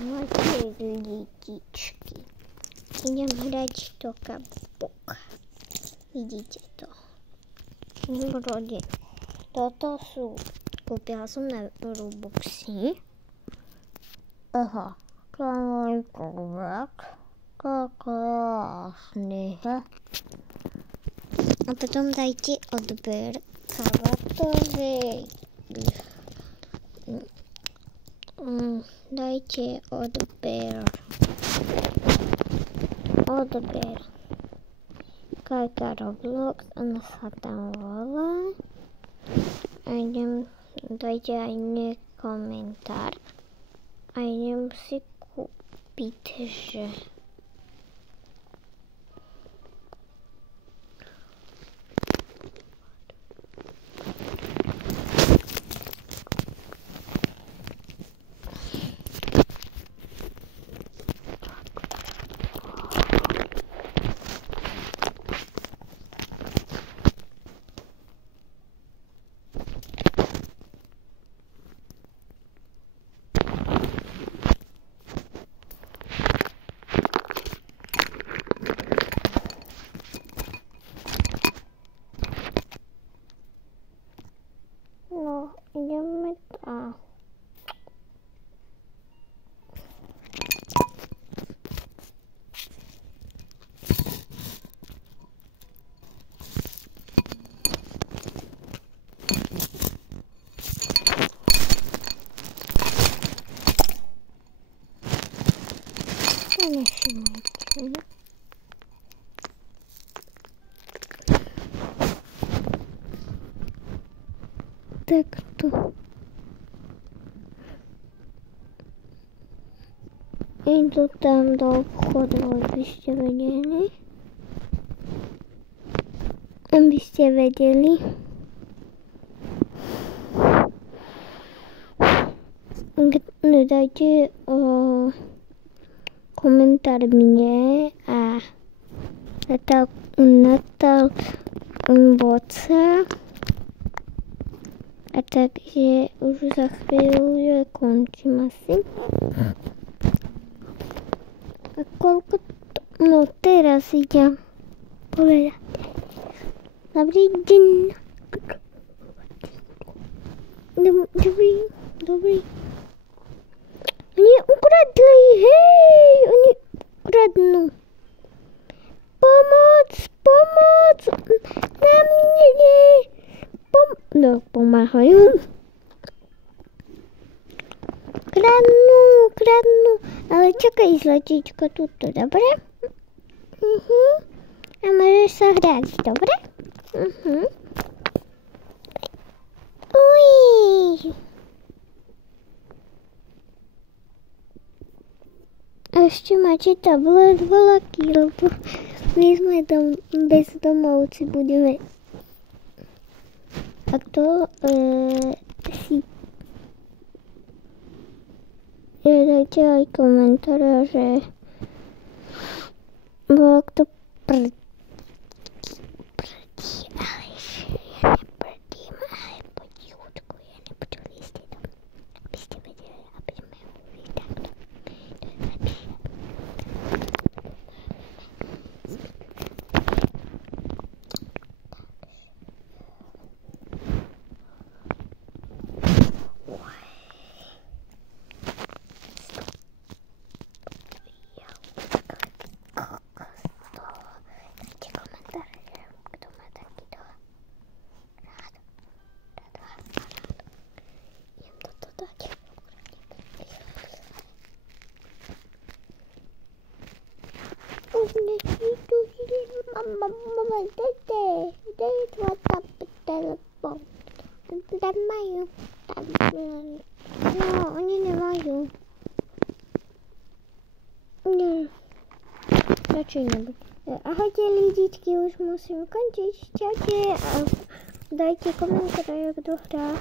Máte lidičky. Idem hrať to kabuk. Vidíte to. Toto sú, kúpila som na Robuxy. Aha, krásny, he? A potom dajte odber sabatovej. Dajte odber. Kajka Roblox, ona sa tam volá. A dajte aj komentár. A idem si kúpiť, že... No, ideme tam. Nevšimajte. Takto. Idú tam do obchodu, aby ste vedeli. Aby ste vedeli. Dajte komentár mne a Natal Boca. A takže už za chvíľu končím asi. A koľko to... No teraz idem povedať. Dobrý deň. Dobrý. Oni ukradli, hej! Oni ukradnú. Pomoc! Na mne! No, pomáhajú. Kradnú. Ale čakaj, zlatičko, tuto, dobre? A môžeš sa hrať, dobre? Uj. A ešte máte tablet voľaký, lebo my sme bezdomovci, budeme... A to si dajte aj komentáre, že bolo to ale že ja neprdím, ale potichutku, ja nepočuli ste to, aby ste vedeli, aby sme hovorili takto. To je lepšie. Mama, dajte WhatsApp telefon. Tam majú. No, oni nemajú. Nie. Radšej nebuď. Ahojte lidičky, už musím končiť. Čaute. Dajte komentár, kto hrá.